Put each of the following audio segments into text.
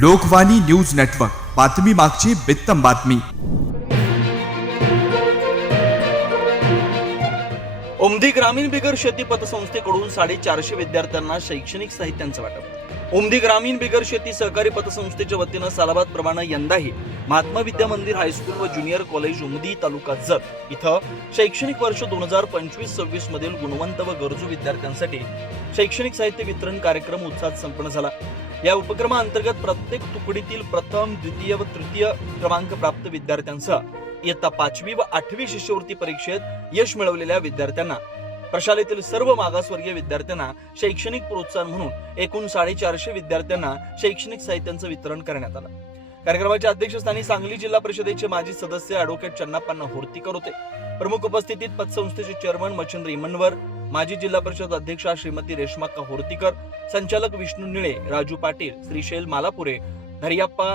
Lokvani news network, बातमी मागची बित्तम बातमी. उमदी ग्रामीण बिगर शेती पतसंस्थेकडून 450 विद्यार्थ्यांना शैक्षणिक साहित्यांचं वाटप. उमदी ग्रामीण बिगर शेती सहकारी पतसंस्थेच्या वतीनं सालाबाद प्रमाणे यंदाही महात्मा विद्या मंदिर हायस्कूल व ज्युनियर कॉलेज उमदी तालुका जत इथं शैक्षणिक वर्ष 2025-26 मधील गुणवंत व गरजू विद्यार्थ्यांसाठी शैक्षणिक साहित्य वितरण कार्यक्रम उत्साहात संपन्न झाला. या उपक्रमाअंतर्गत प्रत्येक तुकडीतील प्रथम, द्वितीय व तृतीय क्रमांक प्राप्त विद्यार्थ्यांसह इयत्ता 5वी व 8वी शिष्यवृत्ती परीक्षेत यश मिळवलेल्या विद्यार्थ्यांना, प्रशालेतील सर्व मागासवर्गीय विद्यार्थ्यांना शैक्षणिक प्रोत्साहन म्हणून एकूण 450 विद्यार्थ्यांना शैक्षणिक साहित्यांचं वितरण करण्यात आलं. कार्यक्रमाच्या अध्यक्षस्थानी सांगली जिल्हा परिषदेचे माजी सदस्य ॲडव्होकेट चन्नाप्पा होर्तीकर होते. प्रमुख उपस्थितीत पतसंस्थेचे चेअरमन मच्छिंद्र इमनवर, माजी जिल्हा परिषद अध्यक्षा श्रीमती रेश्माक्का होर्तीकर, संचालक विष्णू निळे, राजू पाटील, श्रीशैल मालापुरे, धरियाप्पा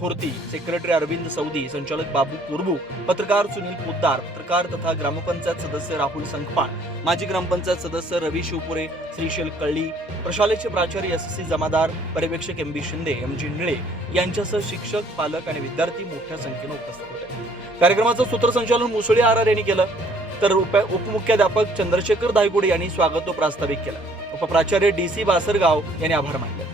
होर्ती, सेक्रेटरी अरविंद सौदी, संचालक बाबू कुरबू, पत्रकार सुनील पोद्दार, पत्रकार तथा ग्रामपंचायत सदस्य राहुल संखपाळ, माजी ग्रामपंचायत सदस्य रवी शिवपुरे, श्रीशैल कळली, प्रशालेचे प्राचार्य एस.सी. जमादार, पर्यवेक्षक एम.बी. शिंदे, एम.जी. निळे यांच्यासह शिक्षक, पालक आणि विद्यार्थी मोठ्या संख्येने उपस्थित होते. कार्यक्रमाचं सूत्रसंचालन मुसळे आरार यांनी केलं, तर उपमुख्याध्यापक चंद्रशेखर धायगुडे यांनी स्वागत व प्रास्ताविक केलं. उपप्राचार्य डी.सी. बासरगाव यांनी आभार मानले.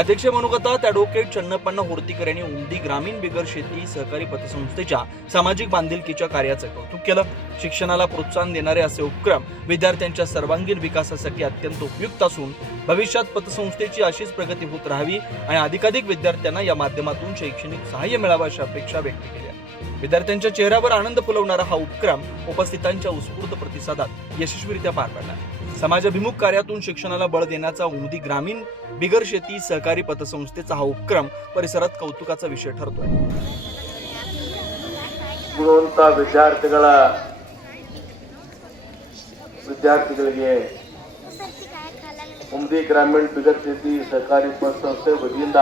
अध्यक्ष मनोगतात ॲडव्होकेट चन्नाप्पा होर्तीकर यांनी उमदी ग्रामीण बिगर शेती सहकारी पतसंस्थेच्या सामाजिक बांधिलकीच्या कार्याचं कौतुक केलं. शिक्षणाला प्रोत्साहन देणारे असे उपक्रम विद्यार्थ्यांच्या सर्वांगीण विकासासाठी अत्यंत उपयुक्त असून भविष्यात पतसंस्थेची अशीच प्रगती होत राहावी आणि अधिकाधिक विद्यार्थ्यांना या माध्यमातून शैक्षणिक सहाय्य मिळावं अशी अपेक्षा व्यक्त केली. विद्यार्थ्यांच्या चेहऱ्यावर आनंद फुलवणारा हा उपक्रम उपस्थितांच्या उत्स्फूर्त प्रतिसादात यशस्वीरित्या पार पडला. समाजाभिमुख कार्यातून शिक्षणाला बळ देण्याचा उमदी ग्रामीण बिगर शेती सहकारी पतसंस्थेचा हा उपक्रम परिसरात कौतुकाचा विषय ठरतोय. ಗುಣವಂತ ವಿದ್ಯಾರ್ಥಿಗಳಿಗೆ ಉಮದಿ ಗ್ರಾಮೀಣ ಬಿಗರ್ ಶೇತಿ ಸಹಕಾರಿ ಪತಸಂಸ್ಥೆ ವತಿಯಿಂದ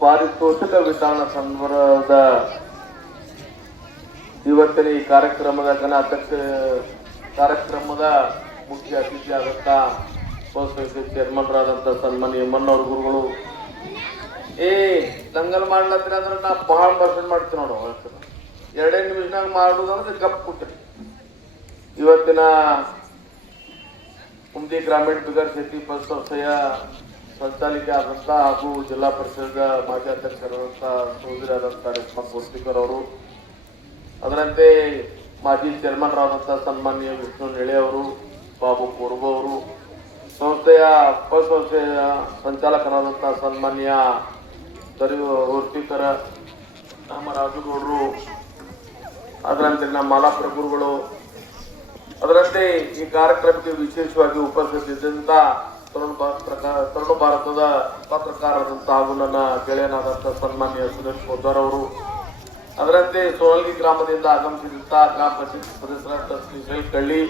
ಪಾರಿತೋಷಕ ವಿತರಣಾ ಸಂದರ್ಭದ ಇವತ್ತಿನ ಈ ಕಾರ್ಯಕ್ರಮದ ಕಾರ್ಯಕ್ರಮದ ಮುಖ್ಯ ಅತಿಥಿಯಾದಂಥ ಪತಸಂಸ್ಥೆ ಚೇರ್ಮನ್ರಾದಂಥ ಸನ್ಮಾನ್ಯ ಎಮ್ಮಣ್ಣವ್ರ ಗುರುಗಳು ದಂಗಲ್ ಮಾಡ್ಲತ್ತರ ಅಂದ್ರೆ ನಾ ಬಹಳ ಪರ್ಸೆಂಟ್ ಮಾಡ್ತೀನಿ ನೋಡು, 2 ನಿಮಿಷನಾಗ ಮಾಡುದಂದ್ರೆ ಗಪ್ ಕೊಟ್ಟಿರಿ. ಇವತ್ತಿನ ಉಮದಿ ಗ್ರಾಮೀಣ ಬಿಗರ್ ಶೇತಿ ಪತಸಂಸ್ಥೆಯ ಸಂಚಾಲಿಕೆ ಆದಂಥ ಹಾಗೂ ಜಿಲ್ಲಾ ಪರಿಷದ ಮಾಜಿ ಅಧ್ಯಕ್ಷರಾದಂಥ ಸಹೋದರಿಯಾದಂಥ ರೇಶ್ಮಾಕ್का ಹೋರ್ತೀಕರ್ ಅವರು, ಅದರಂತೆ ಮಾಜಿ ಚೇರ್ಮನ್ರಾದಂಥ ಸನ್ಮಾನ್ಯ ವಿಷ್ಣು ನಿಳೆ ಅವರು, ಬಾಬು ಕುರ್ಬು ಅವರು, ಪತಸಂಸ್ಥೆಯ ಸಂಚಾಲಕರಾದಂಥ ಸನ್ಮಾನ್ಯ ಹೋರ್ತೀಕರ, ನಮ್ಮ ರಾಜುಗೌಡರು, ಅದರಂತೆ ನಮ್ಮ ಮಾಲಾಪುರ ಗುರುಗಳು, ಅದರಂತೆ ಈ ಕಾರ್ಯಕ್ರಮಕ್ಕೆ ವಿಶೇಷವಾಗಿ ಉಪಸ್ಥಿತಿದ್ದಂಥ ತರುಣ ಭಾರತದ ಪತ್ರಕಾರರಾದಂಥ ಹಾಗೂ ನನ್ನ ಗೆಳೆಯನಾದಂಥ ಸನ್ಮಾನ್ಯ ಸುರೇಶ್ ಪೋದ್ದಾರ್ ಅವರು, ಅದರಂತೆ ಸೋಳಲ್ಗಿ ಗ್ರಾಮದಿಂದ ಆಗಮಿಸಿದಂಥ ಗ್ರಾಮ ಪಂಚಾಯತ್ ಸದಸ್ಯರಾದ ಶ್ರೀಶೈಲ್ ಕಳ್ಳಿ,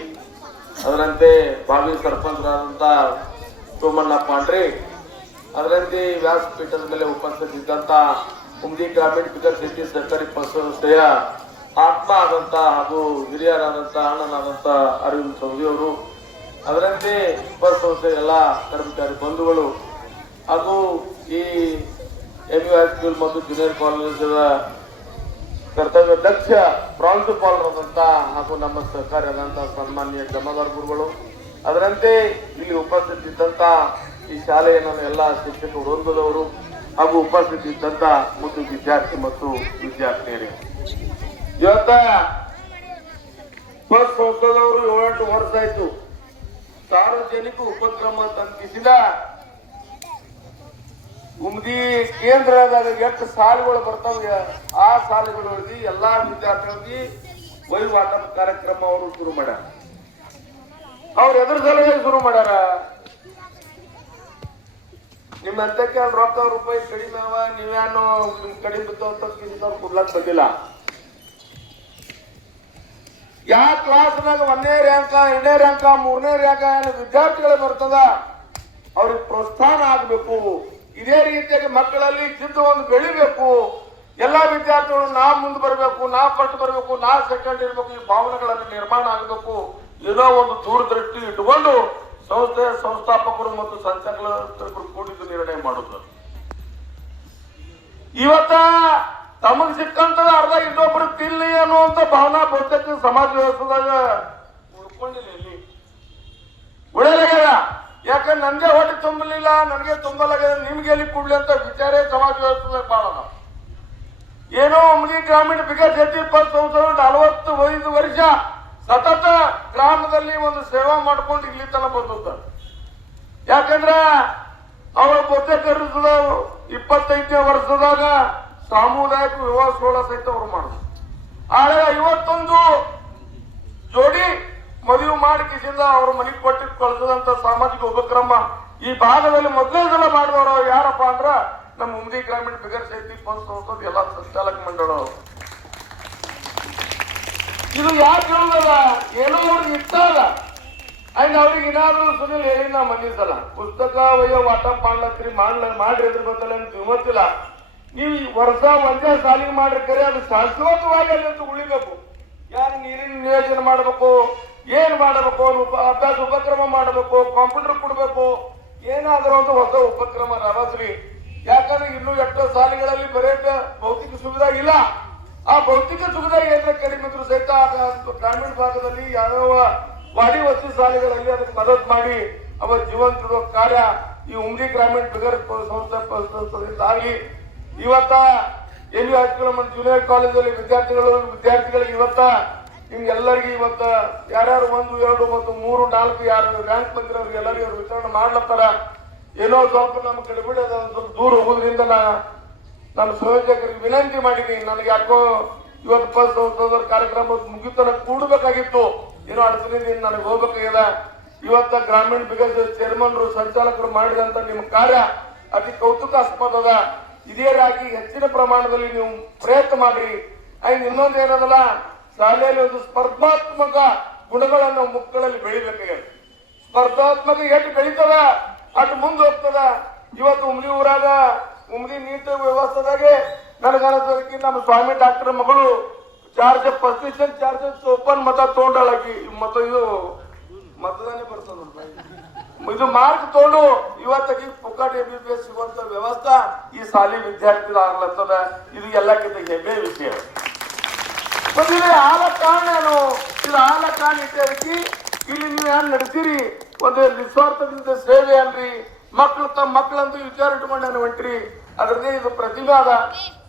ಅದರಂತೆ ಭಾವಿ ಸರ್ಪಂಚರಾದಂಥ ಸೋಮಣ್ಣ ಪಾಂಡ್ರೆ, ಅದರಂತೆ ವ್ಯಾಸಪೀಠದ ಮೇಲೆ ಉಪಸ್ಥಿತಿದ್ದಂಥ ಉಮದಿ ಗ್ರಾಮೀಣ ಬಿಗರ್ ಶೇತಿ ಸರ್ಕಾರಿ ಪತಸಂಸ್ಥೆಯ ಆತ್ಮ ಆದಂಥ ಹಾಗೂ ಹಿರಿಯರಾದಂಥ ಅಣ್ಣನಾದಂಥ ಅರವಿಂದ್ ಸೌದಿ ಅವರು, ಅದರಂತೆ ಪತಸಂಸ್ಥೆಯ ಎಲ್ಲ ಕರ್ಮಚಾರಿ ಬಂಧುಗಳು ಹಾಗೂ ಈ ಎಂ.ಯು. ಹೈಸ್ಕೂಲ್ ಮತ್ತು ಜೂನಿಯರ್ ಕಾಲೇಜದ ಕರ್ತವ್ಯ ದಕ್ಷ ಪ್ರಾಂಶುಪಾಲರಾದಂಥ ಹಾಗೂ ನಮ್ಮ ಸಹಕಾರಿಯಾದಂಥ ಸನ್ಮಾನ್ಯ ಜಮಾದಾರ್ ಗುರುಗಳು, ಅದರಂತೆ ಇಲ್ಲಿ ಉಪಸ್ಥಿತಿದ್ದಂಥ ಈ ಶಾಲೆಯ ನನ್ನ ಎಲ್ಲ ಶಿಕ್ಷಕ ವೃಂದದವರು ಹಾಗೂ ಉಪಸ್ಥಿತಿದ್ದಂಥ ಮುದ್ದು ವಿದ್ಯಾರ್ಥಿ ಮತ್ತು ವಿದ್ಯಾರ್ಥಿನಿಯರೇ, ಇವತ್ತ ಪತಸಂಸ್ಥೆದವರು 7-8 ವರ್ಷ ಆಯ್ತು ಸಾರ್ವಜನಿಕ ಉಪಕ್ರಮ ತಂದಿಸಿದ ಉಮದಿ ಕೇಂದ್ರದಾಗ ಎಷ್ಟು ಸಾಲುಗಳು ಬರ್ತಾವ, ಆ ಸಾಲುಗಳೊಳಗೆ ಎಲ್ಲಾ ವಿದ್ಯಾರ್ಥಿಗಳಿಗೆ ವಹಿವಾಟ ಕಾರ್ಯಕ್ರಮ ಅವರು ಶುರು ಮಾಡ್ಯಾರ. ಅವ್ರು ಎದುರು ಸಲಹೆ ಶುರು ಮಾಡ್ಯಾರ, ನಿಮ್ಮ ಅಂತಕ್ಕೆ ರೊಕ್ಕ ರೂಪಾಯಿ ಕಡಿಮೆ ಅವ, ನೀವ್ಯಾನು ಕಡಿಮೆ ಬಿತ್ತವ್ರು ಕೊಡ್ಲಾಕ್ ಬಂದಿಲ್ಲ. ಯಾವ ಕ್ಲಾಸ್ನಾಗ 1ನೇ ರ್ಯಾಂಕ 2ನೇ ರ್ಯಾಂಕ 3ನೇ ರ್ಯಾಂಕ ಏನು ವಿದ್ಯಾರ್ಥಿಗಳು ಬರ್ತದ ಅವ್ರಿಗೆ ಪ್ರೋತ್ಸಾಹನ ಆಗ್ಬೇಕು. ಇದೇ ರೀತಿಯಾಗಿ ಮಕ್ಕಳಲ್ಲಿ ಜಿದ್ದು ಒಂದು ಬೆಳಿಬೇಕು. ಎಲ್ಲಾ ವಿದ್ಯಾರ್ಥಿಗಳು ನಾ ಮುಂದೆ ಬರಬೇಕು, ನಾ ಫಸ್ಟ್ ಬರಬೇಕು, ನಾ ಸೆಕೆಂಡ್ ಇರಬೇಕು, ಈ ಭಾವನೆಗಳನ್ನು ನಿರ್ಮಾಣ ಆಗಬೇಕು. ಏನೋ ಒಂದು ದೂರದೃಷ್ಟಿ ಇಟ್ಟುಕೊಂಡು ಸಂಸ್ಥೆಯ ಸಂಸ್ಥಾಪಕರು ಮತ್ತು ಸಂಚಾಲಕರು ಕೂಡಿದ್ದು ನಿರ್ಣಯ ಮಾಡುವುದು. ಇವತ್ತ ತಮಗ್ ಸಿಕ್ಕಂತದ ಅರ್ಧ ಇನ್ನೊಬ್ರು ತಿನ್ಲಿ ಅನ್ನುವಂತ ಭಾವನಾ ಬಹುತೇಕ ಸಮಾಜ ವ್ಯವಸ್ಥೆದಾಗ ಉಳ್ಕೊಂಡಿಲ್ಲ, ಇಲ್ಲಿ ಉಳಿಯಲಾಗ್ಯದ. ಯಾಕಂದ್ರೆ ನನ್ಗೆ ಹೊಟ್ಟೆ ತುಂಬಲಿಲ್ಲ, ನನಗೆ ತುಂಬಲಾಗ್ಯದ, ನಿಮ್ಗೆ ಎಲ್ಲಿ ಕೊಡ್ಲಿ ಅಂತ ವಿಚಾರ ಸಮಾಜ ವ್ಯವಸ್ಥೆದಾಗ ಬಾಳ. ಏನೋ ಉಮ್ಲಿ ಗ್ರಾಮೀಣ ಬಿಗರ್ ಶೆಟ್ಟಿ ಪತ್ ಸಂಸ್ಥೆ 45 ವರ್ಷ ಸತತ ಗ್ರಾಮದಲ್ಲಿ ಒಂದು ಸೇವಾ ಮಾಡ್ಕೊಂಡು ಇಲ್ಲಿ ತನಕ ಬಂದದ್ದು. ಯಾಕಂದ್ರೆ ಅವರ ಬಹುತೇಕ 25ನೇ ವರ್ಷದಾಗ ಸಾಮುದಾಯಿಕ ವಿವಾಹ ಸೋಳ ಸಹಿತ ಅವರು ಮಾಡಿದ್ರು. ಆದ್ರೆ 51 ಜೋಡಿ ಮದುವೆ ಮಾಡಿ ಕಿಸಿಂದ ಅವ್ರ ಮನೆಗೆ ಕೊಟ್ಟು ಕಳಿಸದಂತ ಸಾಮಾಜಿಕ ಉಪಕ್ರಮ ಈ ಭಾಗದಲ್ಲಿ ಮೊದಲೇ ಸಲ ಮಾಡಿದವರು ಯಾರಪ್ಪ ಅಂದ್ರ ನಮ್ಮ ಉಮ್ದಿ ಗ್ರಾಮೀಣ ಬಿಗರ್ ಶಕ್ತಿ ಪಂಚ ಸಂಸ್ಥೆ ಎಲ್ಲ ಸಂಚಾಲಕ ಮಂಡಳ. ಇದು ಯಾಕೆ ಹೇಳೋದಲ್ಲ, ಏನೋ ಅವ್ರಿಗೆ ಇರ್ತಾರ ಅಂಡ್ ಅವ್ರಿಗೆ ಏನಾದ್ರು ಸುನಿಲ್ ಹೇಳಿ ನಾ ಮಂದಿಸಲ್ಲ ಪುಸ್ತಕ ಒಯ್ಯೋ ವಾಟ ಮಾಡ್ಲತ್ರಿ ಮಾಡ್ರಿ ಅದ್ರ ಬದಲ ಅಂತ ಇವತ್ತಿಲ್ಲ. ನೀವು ವರ್ಷ ಒಂದೇ ಸಾಲಿಗೆ ಮಾಡ್ರಿ ಕರೆ ಅದು ಶಾಶ್ವತವಾಗಿ ಅಲ್ಲಂತೂ ಉಳಿಬೇಕು. ಯಾರು ನೀರಿನ ನಿಯೋಜನೆ ಮಾಡಬೇಕು, ಏನ್ ಮಾಡಬೇಕು, ಅಭ್ಯಾಸ ಉಪಕ್ರಮ ಮಾಡಬೇಕು, ಕಂಪ್ಯೂಟರ್ ಕೊಡ್ಬೇಕು, ಏನಾದರೂ ಒಂದು ಹೊಸ ಉಪಕ್ರಮ ರವಾಸ್ರಿ. ಯಾಕಂದ್ರೆ ಇನ್ನು ಎಷ್ಟೋ ಸಾಲಿಗಳಲ್ಲಿ ಬರೇ ಭೌತಿಕ ಸುವಿಧಾ ಇಲ್ಲ. ಆ ಭೌತಿಕ ಸುವಿಧಾ ಏನಾರ ಕಡಿಮೆ ಇದ್ರು ಸಹಿತ ಗ್ರಾಮೀಣ ಭಾಗದಲ್ಲಿ ಯಾವ ವಾಡಿ ವಸತಿ ಶಾಲೆಗಳಲ್ಲಿ ಅದಕ್ಕೆ ಮದತ್ ಮಾಡಿ ಅವರ ಜೀವನ ಕೊಡುವ ಕಾರ್ಯ ಈ ಉಮ್ರಿ ಗ್ರಾಮೀಣ ಬಿಗರ್ ಸಂಸ್ಥೆ ಆಗಲಿ. ಇವತ್ತ ಎಲ್ಲಿ ಹೈಸ್ಕೂಲ್ ಜೂನಿಯರ್ ಕಾಲೇಜಲ್ಲಿ ವಿದ್ಯಾರ್ಥಿಗಳಿಗೆ ಇವತ್ತ ನಿಮ್ಗೆಲ್ಲರಿಗೂ ಇವತ್ತ ಯಾರ್ಯಾರು 1, 2 ಮತ್ತು 3, 4 ಯಾರು ರ್ಯಾಂಕ್ ಬಂದಿರೋರಿಗೆ ಎಲ್ಲರಿಗೂ ಅವ್ರು ವಿತರಣೆ ಮಾಡ್ಲತ್ತಾರ. ಏನೋ ಸ್ವಲ್ಪ ನಮ್ಮ ಕಡಿಬಿಡ ಸ್ವಲ್ಪ ದೂರ ಹೋಗೋದ್ರಿಂದ ನಾನು ಸಂಯೋಜಕರಿಗೆ ವಿನಂತಿ ಮಾಡಿದ್ದೀನಿ. ನನಗೆ ಯಾಕೋ ಇವತ್ತು ಸಂಸ್ಥಾದರ ಕಾರ್ಯಕ್ರಮ ಮುಗಿತನ ಕೂಡಬೇಕಾಗಿತ್ತು, ಏನೋ ಅಡಚಣೆಯಿಂದ ನನಗೆ ಹೋಗ್ಬೇಕಾಗಿದೆ. ಇವತ್ತ ಗ್ರಾಮೀಣ ಬಿಗರ್ ಚೇರ್ಮನ್ರು ಸಂಚಾಲಕರು ಮಾಡಿದಂತ ನಿಮ್ಮ ಕಾರ್ಯ ಅತಿ ಕೌತುಕಾಸ್ಪದ. ಇದೇ ರೀತಿ ಹೆಚ್ಚಿನ ಪ್ರಮಾಣದಲ್ಲಿ ನೀವು ಪ್ರಯತ್ನ ಮಾಡ್ರಿ. ಇನ್ನೊಂದು ಏನದಲ್ಲ, ಶಾಲೆಯಲ್ಲಿ ಒಂದು ಸ್ಪರ್ಧಾತ್ಮಕ ಗುಣಗಳನ್ನು ಮಕ್ಕಳಲ್ಲಿ ಬೆಳಿಬೇಕಾಗಿದೆ. ಸ್ಪರ್ಧಾತ್ಮಕ ಎಷ್ಟು ಬೆಳೀತದ ಅಷ್ಟು ಮುಂದೆ ಹೋಗ್ತದ. ಇವತ್ತು ಉಮ್ಲಿ ಊರಾಗ ಉಮ್ಲಿ ನೀಟ್ ವ್ಯವಸ್ಥೆದಾಗೆ ನನಗನ್ನೋದಕ್ಕೆ ನಮ್ಮ ಸ್ವಾಮಿ ಡಾಕ್ಟರ್ ಮಗಳು 4% ಚಾರ್ಜಸ್ ಓಪನ್ ಮತ ತಗೊಂಡಾಳಾಕಿ ಮತ ಇದು ಮತದಾನ ಬರ್ತದ ಇದು ಮಾರ್ಕ್ ತಗೊಂಡು ಇವತ್ತಾಗಿ ಪುಕ್ಕಾಟಿ MBBS ಸಿಗುವಂತ ವ್ಯವಸ್ಥೆ ಈ ಶಾಲೆ ವಿದ್ಯಾರ್ಥಿಗಳು ಆಗ್ಲತ್ತದ. ಇದು ಎಲ್ಲಕ್ಕಿಂತ ಹೆಮ್ಮೆ ವಿಷಯ. ಮತ್ತೆ ಇದು ಆಲ ಕಾರಣ ಏನು, ಇದು ಆಲ ಕಾರಣ ಇಟ್ಟಿ ಇಲ್ಲಿ ನೀವು ಏನ್ ನಡೆಸಿರಿ ಒಂದು ನಿಸ್ವಾರ್ಥದಿಂದ ಸೇವೆ ಅಲ್ರಿ. ಮಕ್ಕಳು ತಮ್ಮ ಮಕ್ಕಳಂತೂ ವಿಚಾರ ಇಟ್ಕೊಂಡು ನಾನು ಹೊಂಟ್ರಿ, ಅದ್ರದ್ದೇ ಇದು ಪ್ರತಿಭೆ ಅದ.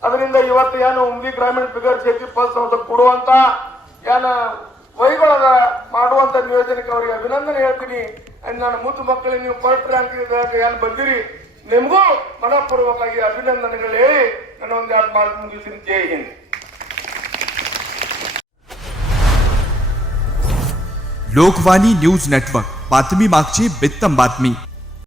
ಅದರಿಂದ ಇವತ್ತು ಏನು ಉಮ್ದಿ ಗ್ರಾಮೀಣ ಬಿಗರ್ ಶಕ್ತಿ ಪಲ್ಸ್ ಅಂತ ಕೊಡುವಂತ ಏನ ವೈಗಳದ ಮಾಡುವಂತ ನಿಯೋಜನೆಗೆ ಅವರಿಗೆ ಅಭಿನಂದನೆ ಹೇಳ್ತೀನಿ. ನಾನು ಮುದ್ದು ಮಕ್ಕಳಿಗೆ ನೀವು ಫಸ್ಟ್ ರ್ಯಾಂಕ್ ಏನ್ ಬಂದಿರಿ, ನಿಮಗೂ ಮನಪೂರ್ವಕವಾಗಿ ಅಭಿನಂದನೆಗಳು ಹೇಳಿ ನಾನು ಒಂದ್ 2 ಮಾತು ಮುಗಿಸಿದ. ಜೈ ಹಿಂದ್. लोकवाणी न्यूज नेटवर्क, बातमी मागची बेत्तम बातमी.